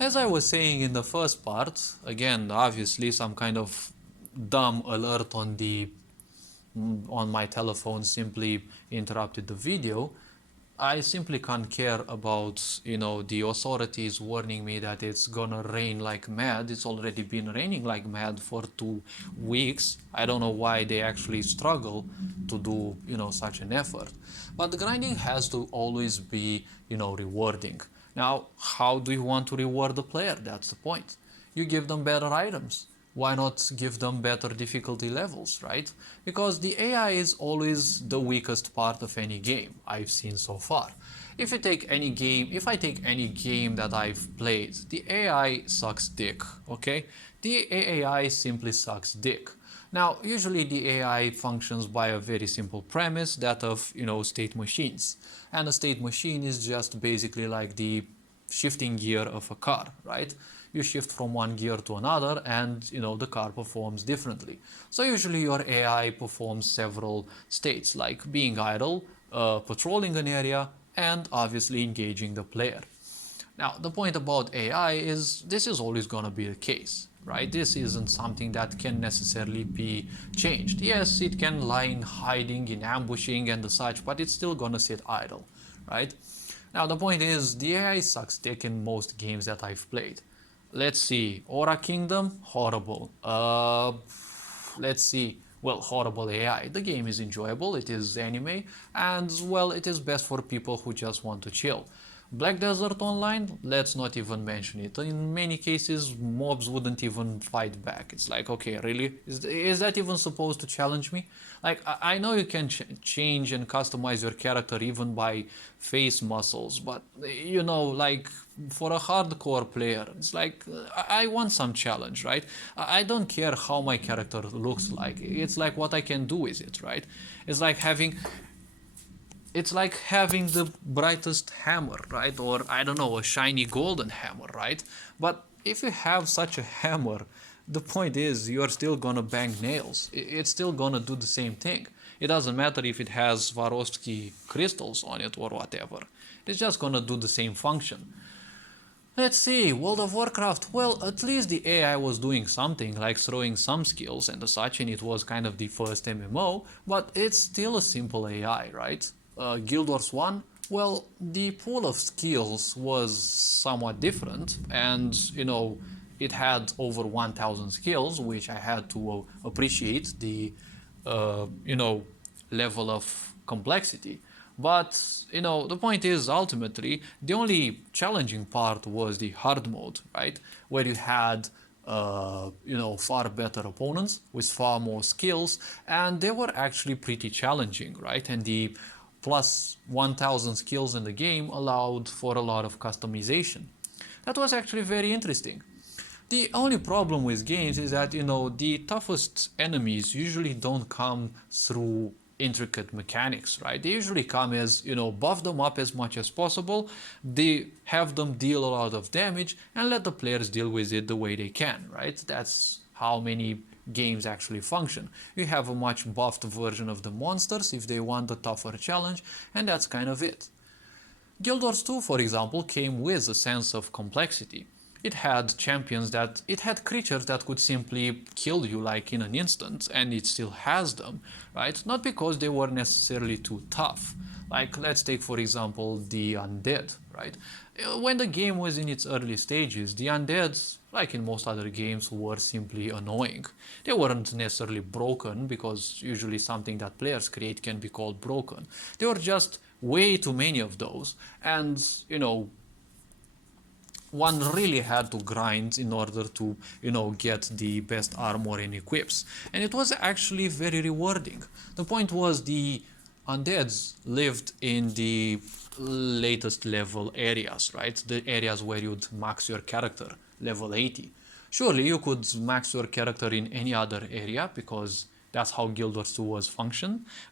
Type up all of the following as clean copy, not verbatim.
As I was saying in the first part, again, obviously some kind of dumb alert on my telephone simply interrupted the video. I simply can't care about, the authorities warning me that it's gonna rain like mad. It's already been raining like mad for 2 weeks. I don't know why they actually struggle to do, such an effort. But the grinding has to always be, rewarding. Now, how do you want to reward the player? That's the point. You give them better items. Why not give them better difficulty levels, right? Because the AI is always the weakest part of any game I've seen so far. If I take any game that I've played, the AI sucks dick, okay? The AI simply sucks dick. Now, usually the AI functions by a very simple premise, that of, state machines. And a state machine is just basically like the shifting gear of a car, right? You shift from one gear to another and the car performs differently. So usually your AI performs several states like being idle, patrolling an area, and obviously engaging the player. Now, the point about AI is this is always going to be the case, right? This isn't something that can necessarily be changed. Yes, it can lie in hiding, in ambushing and the such, but it's still going to sit idle, right? Now, the point is the AI sucks dick in most games that I've played. Let's see, Aura Kingdom, horrible. Let's see, well, horrible AI. The game is enjoyable, it is anime, and well, it is best for people who just want to chill. Black Desert Online, let's not even mention it. In many cases, mobs wouldn't even fight back. It's like, okay, really? Is that even supposed to challenge me? Like, I know you can change and customize your character even by face muscles, but like for a hardcore player, it's like, I want some challenge, right? I don't care how my character looks like. It's like what I can do with it, right? It's like having it's like having the brightest hammer, right? Or I don't know, a shiny golden hammer, right? But if you have such a hammer, the point is you're still gonna bang nails. It's still gonna do the same thing. It doesn't matter if it has Swarovski crystals on it or whatever. It's just gonna do the same function. Let's see, World of Warcraft. Well, at least the AI was doing something, like throwing some skills and such, and it was kind of the first MMO, but it's still a simple AI, right? Guild Wars 1, well, the pool of skills was somewhat different, and, it had over 1000 skills, which I had to appreciate the, level of complexity. But, the point is ultimately the only challenging part was the hard mode, right? Where you had, far better opponents with far more skills, and they were actually pretty challenging, right? And the plus 1000 skills in the game allowed for a lot of customization. That was actually very interesting. The only problem with games is that, the toughest enemies usually don't come through intricate mechanics, right? They usually come as, buff them up as much as possible, they have them deal a lot of damage, and let the players deal with it the way they can, right? That's how many games actually function. You have a much buffed version of the monsters if they want a tougher challenge, and that's kind of it. Guild Wars 2, for example, came with a sense of complexity. It had creatures that could simply kill you like in an instant, and it still has them, right? Not because they were necessarily too tough. Like, let's take for example the undead, right? When the game was in its early stages, the undeads, like in most other games, were simply annoying. They weren't necessarily broken, because usually something that players create can be called broken. They were just way too many of those, and one really had to grind in order to, get the best armor and equips. And it was actually very rewarding. The point was the undeads lived in the latest level areas, right? The areas where you'd max your character, level 80. Surely you could max your character in any other area, because that's how Guild Wars 2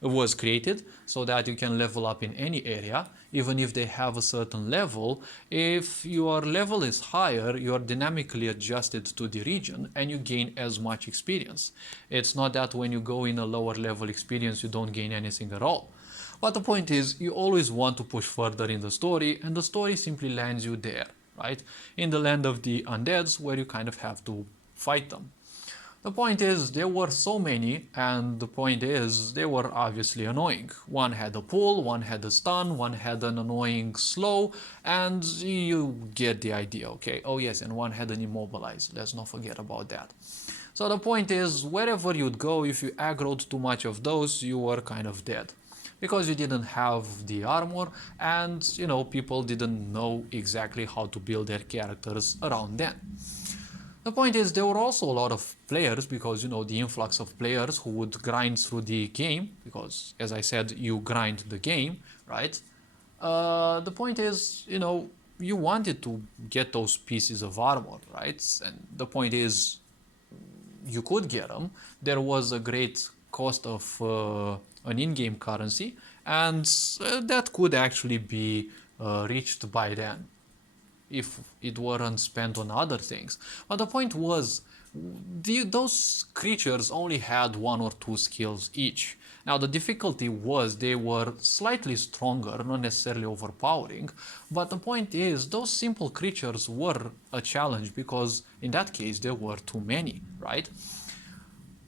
was created, so that you can level up in any area, even if they have a certain level. If your level is higher, you're dynamically adjusted to the region and you gain as much experience. It's not that when you go in a lower level experience, you don't gain anything at all. But the point is, you always want to push further in the story, and the story simply lands you there. right? In the land of the undeads, where you kind of have to fight them. The point is, there were so many, and the point is, they were obviously annoying. One had a pull, one had a stun, one had an annoying slow, and you get the idea, okay? Oh yes, and one had an immobilize. Let's not forget about that. So the point is, wherever you'd go, if you aggroed too much of those, you were kind of dead. Because you didn't have the armor, and people didn't know exactly how to build their characters around them. The point is, there were also a lot of players, because the influx of players who would grind through the game, because as I said, you grind the game, right? The point is, you wanted to get those pieces of armor, right? And the point is, you could get them. There was a great cost of an in-game currency, and that could actually be reached by then if it weren't spent on other things. But the point was, those creatures only had 1 or 2 skills each. Now the difficulty was they were slightly stronger, not necessarily overpowering, but the point is those simple creatures were a challenge because in that case there were too many, right?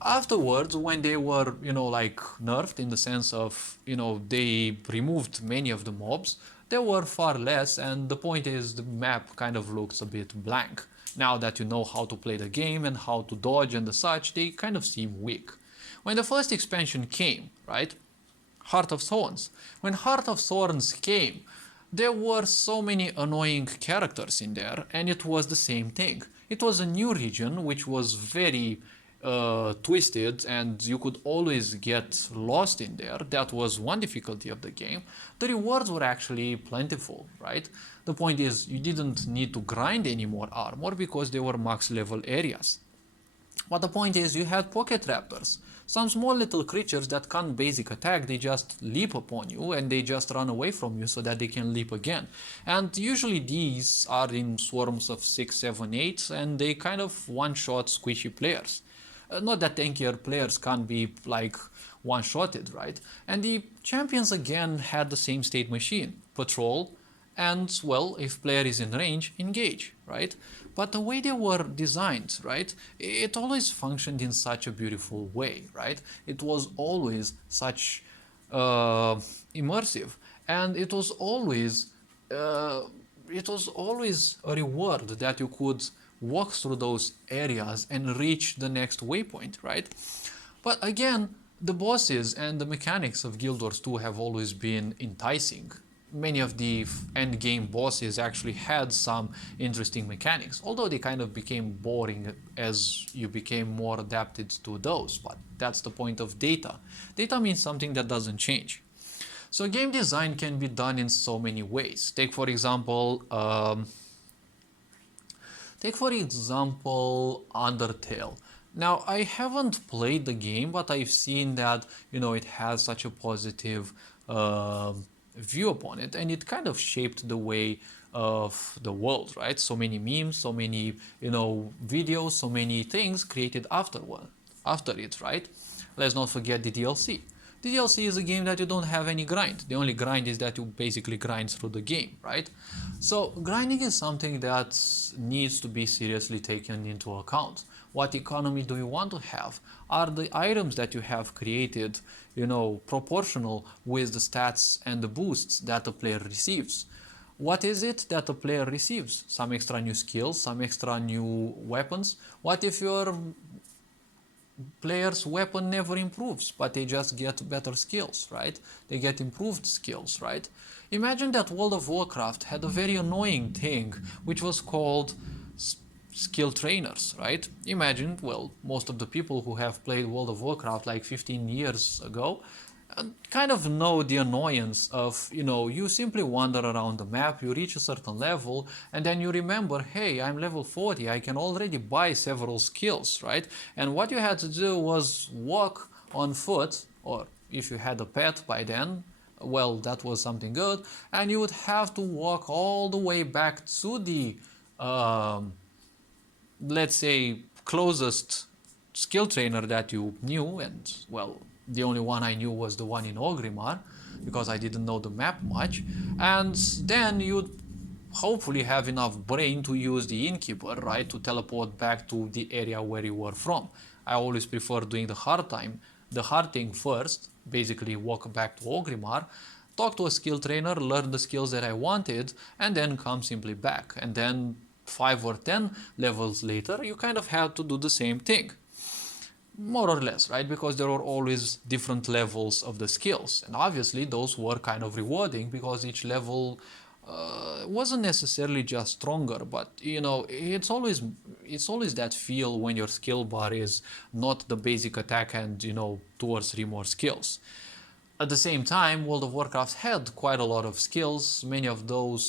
Afterwards, when they were, like nerfed in the sense of, they removed many of the mobs, there were far less, and the point is the map kind of looks a bit blank. Now that you know how to play the game and how to dodge and the such, they kind of seem weak. When the first expansion came, right, Heart of Thorns, when Heart of Thorns came, there were so many annoying characters in there, and it was the same thing. It was a new region which was very twisted, and you could always get lost in there. That was one difficulty of the game. The rewards were actually plentiful, right? The point is, you didn't need to grind any more armor because they were max level areas. But the point is, you had pocket raptors, some small little creatures that can't basic attack. They just leap upon you and they just run away from you so that they can leap again. And usually these are in swarms of 6, 7, 8, and they kind of one-shot squishy players. Not that tankier players can't be like one-shotted, right? And the champions again had the same state machine: patrol, and well, if player is in range, engage, right? But the way they were designed, right, it always functioned in such a beautiful way, right? It was always such immersive, and it was always a reward that you could walk through those areas and reach the next waypoint, right? But again, the bosses and the mechanics of Guild Wars 2 have always been enticing. Many of the end game bosses actually had some interesting mechanics, although they kind of became boring as you became more adapted to those, but that's the point of data. Data means something that doesn't change. So game design can be done in so many ways. Take for example Undertale. Now, I haven't played the game, but I've seen that, it has such a positive view upon it, and it kind of shaped the way of the world, right? So many memes, so many, videos, so many things created after it, right? Let's not forget the DLC. The DLC is a game that you don't have any grind. The only grind is that you basically grind through the game, right? So grinding is something that needs to be seriously taken into account. What economy do you want to have? Are the items that you have created, proportional with the stats and the boosts that the player receives? What is it that the player receives? Some extra new skills, some extra new weapons? What if your player's weapon never improves, but they just get better skills, right? They get improved skills, right? Imagine that World of Warcraft had a very annoying thing, which was called skill trainers, right? Imagine, well, most of the people who have played World of Warcraft like 15 years ago kind of know the annoyance of, you simply wander around the map, you reach a certain level, and then you remember, hey, I'm level 40, I can already buy several skills, right? And what you had to do was walk on foot, or if you had a pet by then, well, that was something good, and you would have to walk all the way back to the, let's say, closest skill trainer that you knew, and, well, the only one I knew was the one in Orgrimmar, because I didn't know the map much, and then you'd hopefully have enough brain to use the innkeeper, right, to teleport back to the area where you were from. I always prefer doing the hard thing first, basically walk back to Ogrimmar, talk to a skill trainer, learn the skills that I wanted, and then come simply back. And then 5 or 10 levels later, you kind of have to do the same thing. More or less, right? Because there are always different levels of the skills. And obviously those were kind of rewarding because each level wasn't necessarily just stronger, but you know, it's always that feel when your skill bar is not the basic attack and, you know, 2 or 3 more skills. At the same time, World of Warcraft had quite a lot of skills. Many of those